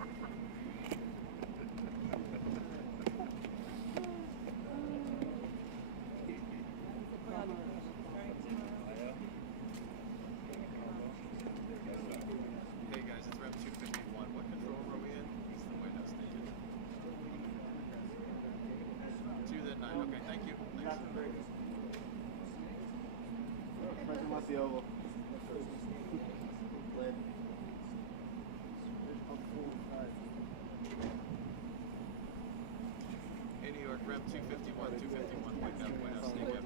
Hey guys, it's Rep 251. What control room are we in? It's the White House needed. 2 then 9. Okay, thank you. Thanks. President wants the oval. Hey New York, Rep 251, 251. White House needed.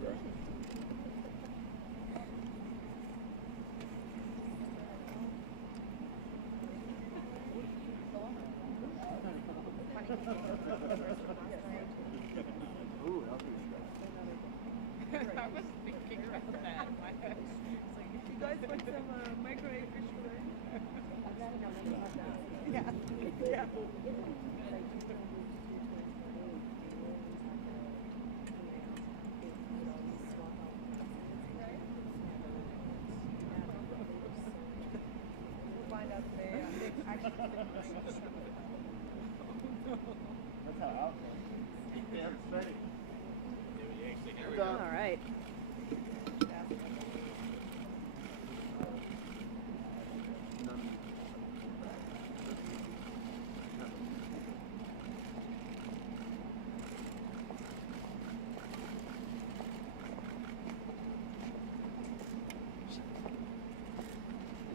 Ooh, that'll be I was thinking about that in my head. It's like, if you guys want some microwave fish fillet. Yeah. Yeah. We'll find out today. That's how out there. Yeah, it's ready. Here we Done. go. All right.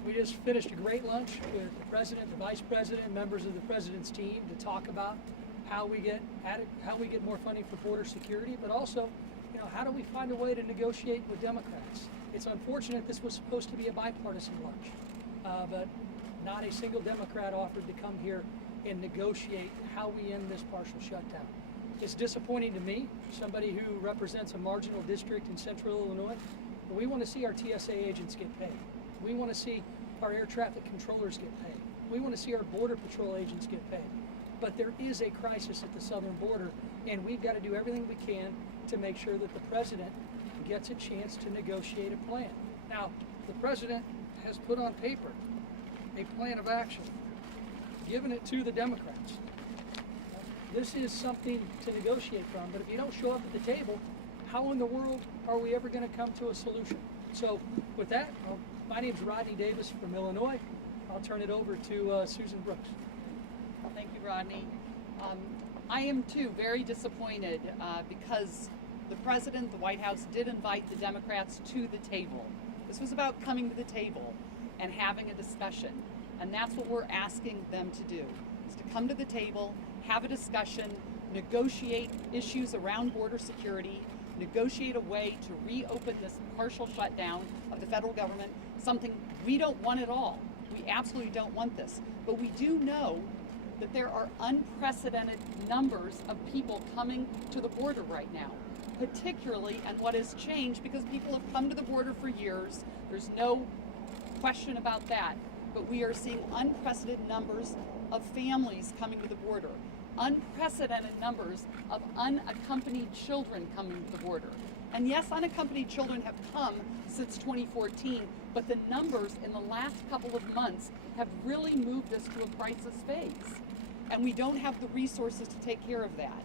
We just finished a great lunch with the president, the vice president, members of the president's team to talk about how we get more funding for border security, but also, how do we find a way to negotiate with Democrats? It's unfortunate this was supposed to be a bipartisan lunch, but not a single Democrat offered to come here and negotiate how we end this partial shutdown. It's disappointing to me, somebody who represents a marginal district in central Illinois. But we want to see our TSA agents get paid. We want to see our air traffic controllers get paid. We want to see our border patrol agents get paid. But there is a crisis at the southern border, and we've got to do everything we can to make sure that the president gets a chance to negotiate a plan. Now, the president has put on paper a plan of action, given it to the Democrats. This is something to negotiate from, but if you don't show up at the table, how in the world are we ever going to come to a solution? So with that, my name's Rodney Davis from Illinois. I'll turn it over to Susan Brooks. Thank you, Rodney. I am too very disappointed because the president, the White House, did invite the Democrats to the table. This was about coming to the table and having a discussion. And that's what we're asking them to do, is to come to the table, have a discussion, negotiate issues around border security, negotiate a way to reopen this partial shutdown of the federal government, something we don't want at all. We absolutely don't want this. But we do know that there are unprecedented numbers of people coming to the border right now, particularly, and what has changed, because people have come to the border for years, there's no question about that, but we are seeing unprecedented numbers of families coming to the border, unprecedented numbers of unaccompanied children coming to the border. And yes, unaccompanied children have come since 2014, but the numbers in the last couple of months have really moved us to a crisis phase. And we don't have the resources to take care of that.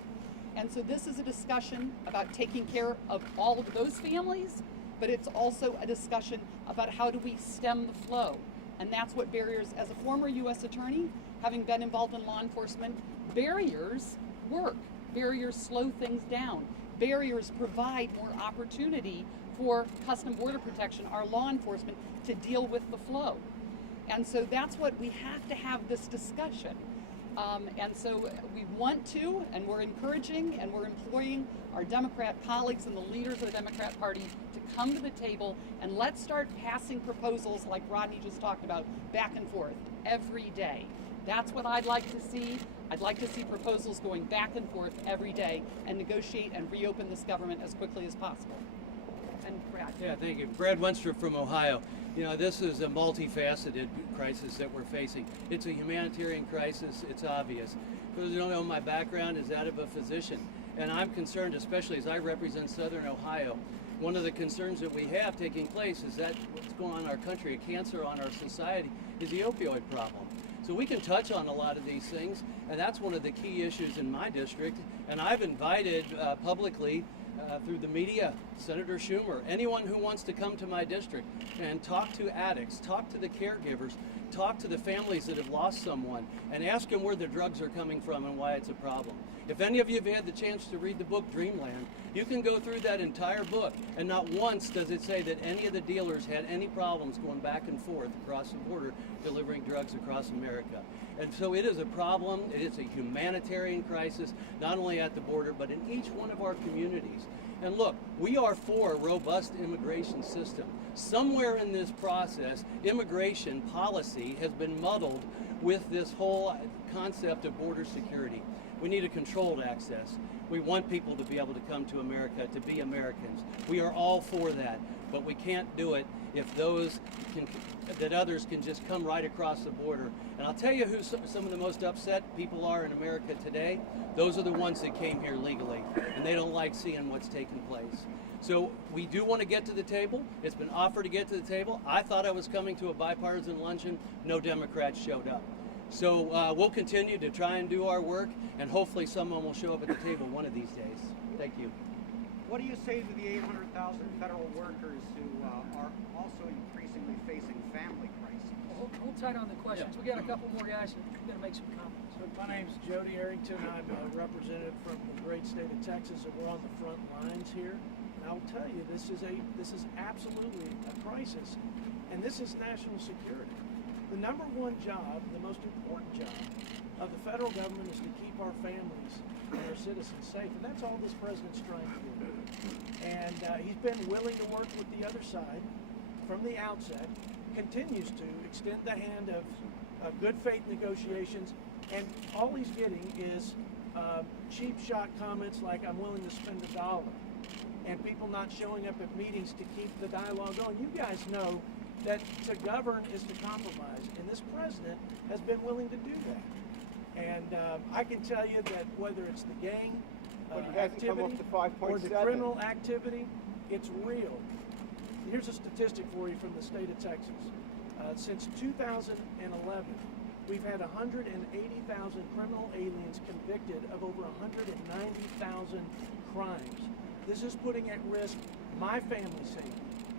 And so this is a discussion about taking care of all of those families, but it's also a discussion about how do we stem the flow. And that's what barriers, as a former U.S. attorney, having been involved in law enforcement, barriers work. Barriers slow things down. Barriers provide more opportunity for Customs Border Protection, our law enforcement, to deal with the flow. And so that's what we have to have this discussion. And so we want to, and we're encouraging, and we're employing our Democrat colleagues and the leaders of the Democrat Party to come to the table, and let's start passing proposals like Rodney just talked about, back and forth every day. That's what I'd like to see. I'd like to see proposals going back and forth every day and negotiate and reopen this government as quickly as possible. And Brad. Yeah, thank you. Brad Wenstrup from Ohio. This is a multifaceted crisis that we're facing. It's a humanitarian crisis, it's obvious. For those who don't know, my background is that of a physician. And I'm concerned, especially as I represent Southern Ohio, one of the concerns that we have taking place is that what's going on in our country, a cancer on our society, is the opioid problem. So we can touch on a lot of these things, and that's one of the key issues in my district. And I've invited publicly through the media, Senator Schumer, anyone who wants to come to my district and talk to addicts, talk to the caregivers, talk to the families that have lost someone, and ask them where the drugs are coming from and why it's a problem. If any of you have had the chance to read the book Dreamland, you can go through that entire book, and not once does it say that any of the dealers had any problems going back and forth across the border delivering drugs across America. And so it is a problem, it is a humanitarian crisis, not only at the border, but in each one of our communities. And look, we are for a robust immigration system. Somewhere in this process, immigration policy has been muddled with this whole concept of border security. We need a controlled access. We want people to be able to come to America, to be Americans. We are all for that, but we can't do it if that others can just come right across the border. And I'll tell you who some of the most upset people are in America today. Those are the ones that came here legally, and they don't like seeing what's taking place. So we do want to get to the table. It's been offered to get to the table. I thought I was coming to a bipartisan luncheon. No Democrats showed up. So we'll continue to try and do our work, and hopefully someone will show up at the table one of these days. Thank you. What do you say to the 800,000 federal workers who are also increasingly facing family crises? Hold tight on the questions. We got a couple more guys that are going to make some comments. My name's Jody Arrington. I'm a representative from the great state of Texas, and we're on the front lines here. And I'll tell you, this is absolutely a crisis, and this is national security. The number one job, the most important job of the federal government is to keep our families and our citizens safe, and that's all this president's trying to do. And he's been willing to work with the other side from the outset, continues to extend the hand of good faith negotiations, and all he's getting is cheap shot comments like, I'm willing to spend $1, and people not showing up at meetings to keep the dialogue going. You guys know that to govern is to compromise, and this president has been willing to do that. And I can tell you that whether it's the gang activity or the criminal activity, it's real. Here's a statistic for you from the state of Texas. Since 2011, we've had 180,000 criminal aliens convicted of over 190,000 crimes. This is putting at risk my family's safety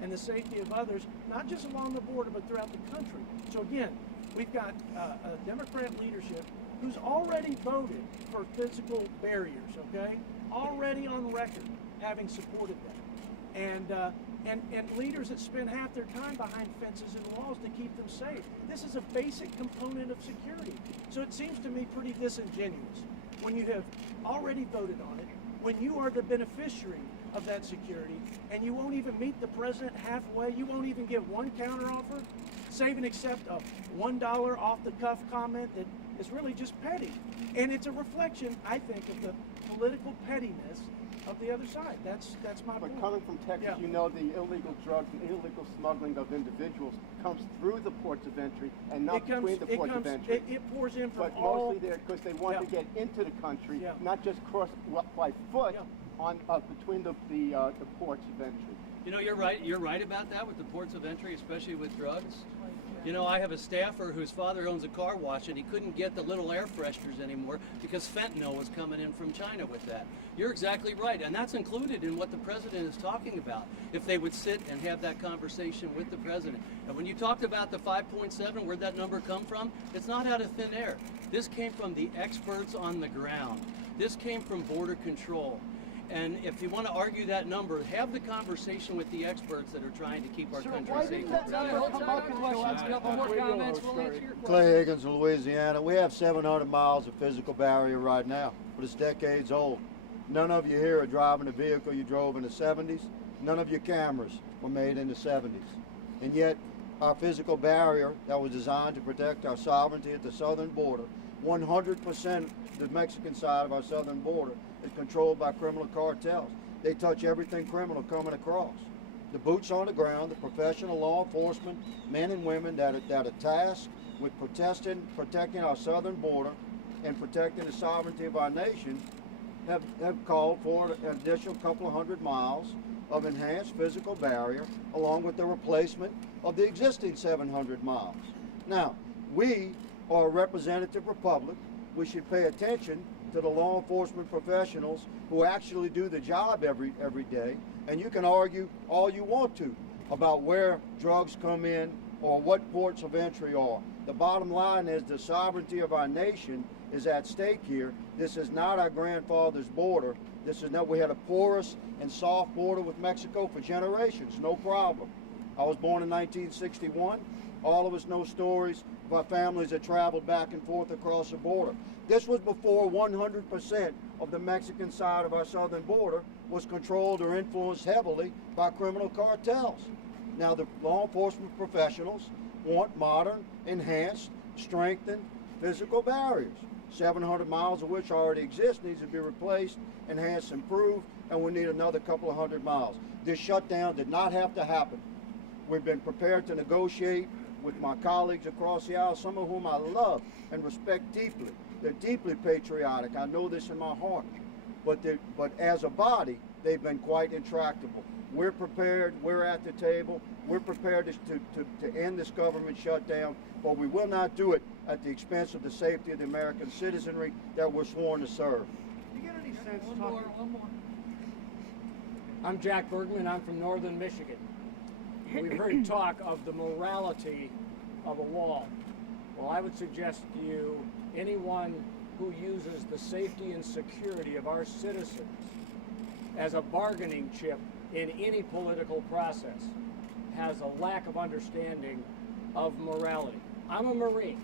and the safety of others, not just along the border, but throughout the country. So again, we've got a Democrat leadership who's already voted for physical barriers, okay? Already on record having supported that. And leaders that spend half their time behind fences and walls to keep them safe. This is a basic component of security. So it seems to me pretty disingenuous when you have already voted on it, when you are the beneficiary of that security, and you won't even meet the president halfway. You won't even give one counteroffer, save and accept a $1 off-the-cuff comment that is really just petty. And it's a reflection, I think, of the political pettiness of the other side. That's my point. But coming from Texas, you know the illegal drugs and illegal smuggling of individuals comes through the ports of entry and not between the ports of entry. It pours in from but mostly there because they want to get into the country, not just cross by foot on between the ports of entry. You know, you're right. You're right about that with the ports of entry, especially with drugs. You know, I have a staffer whose father owns a car wash, and he couldn't get the little air fresheners anymore because fentanyl was coming in from China with that. You're exactly right, and that's included in what the president is talking about, if they would sit and have that conversation with the president. And when you talked about the 5.7, where'd that number come from? It's not out of thin air. This came from the experts on the ground. This came from Border Control. And if you want to argue that number, have the conversation with the experts that are trying to keep our country safe. Clay Higgins, Louisiana. We have 700 miles of physical barrier right now, but it's decades old. None of you here are driving a vehicle you drove in the 70s. None of your cameras were made in the 70s. And yet, our physical barrier that was designed to protect our sovereignty at the southern border, 100% the Mexican side of our southern border is controlled by criminal cartels. They touch everything criminal coming across. The boots on the ground, the professional law enforcement, men and women that are tasked with protecting our southern border and protecting the sovereignty of our nation have called for an additional couple of 100 miles of enhanced physical barrier along with the replacement of the existing 700 miles. Now, we or a representative republic. We should pay attention to the law enforcement professionals who actually do the job every day. And you can argue all you want to about where drugs come in or what ports of entry are. The bottom line is the sovereignty of our nation is at stake here. This is not our grandfather's border. This is not, we had a porous and soft border with Mexico for generations, no problem. I was born in 1961. All of us know stories about families that traveled back and forth across the border. This was before 100% of the Mexican side of our southern border was controlled or influenced heavily by criminal cartels. Now the law enforcement professionals want modern, enhanced, strengthened physical barriers. 700 miles of which already exist needs to be replaced, enhanced, improved, and we need another couple of 100 miles. This shutdown did not have to happen. We've been prepared to negotiate with my colleagues across the aisle, some of whom I love and respect deeply. They're deeply patriotic. I know this in my heart. But as a body, they've been quite intractable. We're prepared. We're at the table. We're prepared to end this government shutdown, but we will not do it at the expense of the safety of the American citizenry that we're sworn to serve. Do you get any sense One more. I'm Jack Bergman. I'm from northern Michigan. We've heard talk of the morality of a wall. Well, I would suggest to you, anyone who uses the safety and security of our citizens as a bargaining chip in any political process has a lack of understanding of morality. I'm a Marine.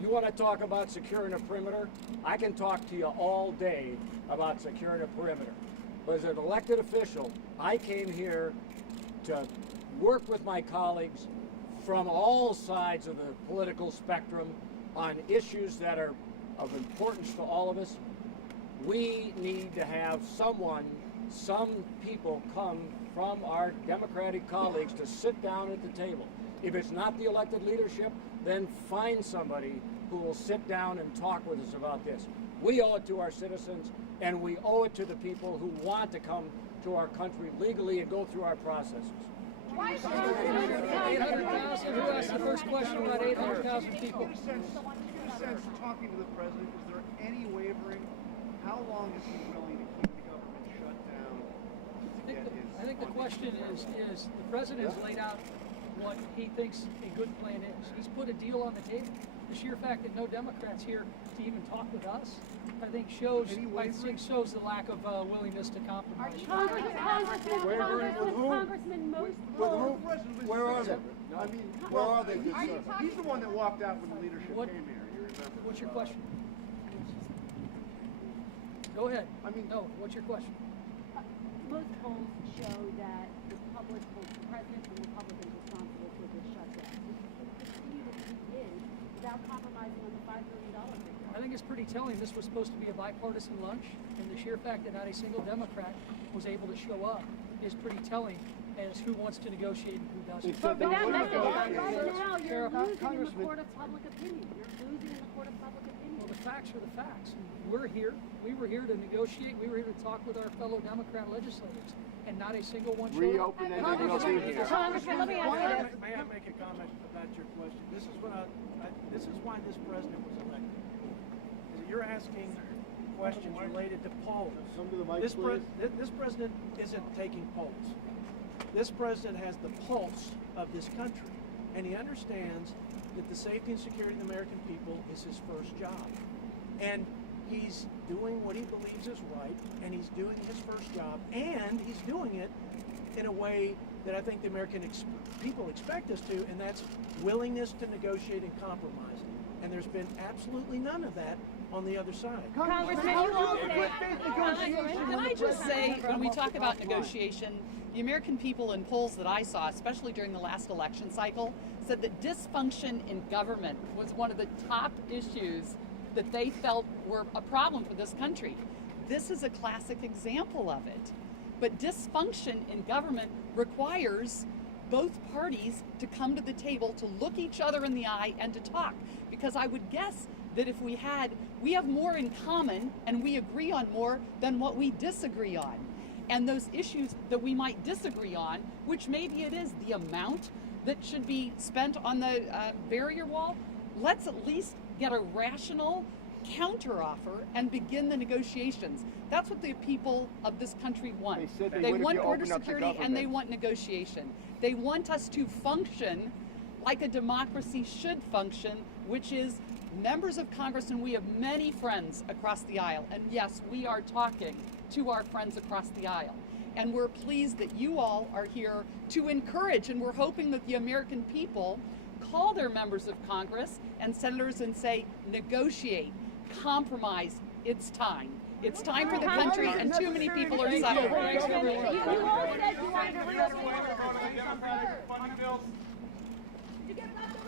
You want to talk about securing a perimeter? I can talk to you all day about securing a perimeter. But as an elected official, I came here to work with my colleagues from all sides of the political spectrum on issues that are of importance to all of us. We need to have some people come from our Democratic colleagues to sit down at the table. If it's not the elected leadership, then find somebody who will sit down and talk with us about this. We owe it to our citizens, and we owe it to the people who want to come to our country legally and go through our processes. 800,000. Who asked the first question about 800,000 people? Your sense talking to the president, is there any wavering? How long is he willing to keep the government shut down to get his? I think the question is the president has laid out what he thinks a good plan is. He's put a deal on the table. The sheer fact that no Democrats here to even talk with us, I think shows the lack of willingness to compromise. Congressman, Where are they? I mean, where are they? Good sir? He's the one that walked out when the leadership What- came here. You remember? What's your question? Go ahead. I mean- no, what's your question? Most polls show that the public holds the president and Republicans responsible for this shutdown. Continue to begin without compromising on the $5 billion figure. I think it's pretty telling. This was supposed to be a bipartisan lunch, and the sheer fact that not a single Democrat was able to show up is pretty telling as who wants to negotiate and who doesn't. But that message right now, you're losing in the Congressman- court of public opinion. You're losing in the court of public opinion. Well, the facts are the facts. We're here. We were here to negotiate. We were here to talk with our fellow Democrat legislators, and not a single one showed up. Reopen and then we'll be here. Congressman, let me ask you. May I make a comment about your question? This is this is why this president was elected. Is that you're asking questions related to polls. Come to the mic, This please. this president isn't taking polls. This president has the pulse of this country, and he understands that the safety and security of the American people is his first job. And he's doing what he believes is right, and he's doing his first job, and he's doing it in a way that I think the American people expect us to, and that's willingness to negotiate and compromise. And there's been absolutely none of that on the other side. Congressman, Can I just say, when we talk about negotiation, the American people in polls that I saw, especially during the last election cycle, said that dysfunction in government was one of the top issues that they felt were a problem for this country. This is a classic example of it. But dysfunction in government requires both parties to come to the table, to look each other in the eye and to talk. Because I would guess that if we have more in common and we agree on more than what we disagree on. And those issues that we might disagree on, which maybe it is the amount that should be spent on the barrier wall, let's at least get a rational counteroffer and begin the negotiations. That's what the people of this country want. They said they would if want you border open up the security and they government. want negotiation. They want us to function like a democracy should function, which is members of Congress, and we have many friends across the aisle. And yes, we are talking to our friends across the aisle. And we're pleased that you all are here to encourage, and we're hoping that the American people call their members of Congress and senators and say, negotiate, compromise, it's time. It's time for the country, and too many people are suffering. You all said you wanted to reopen. Democratic funding bills. Did you get an update?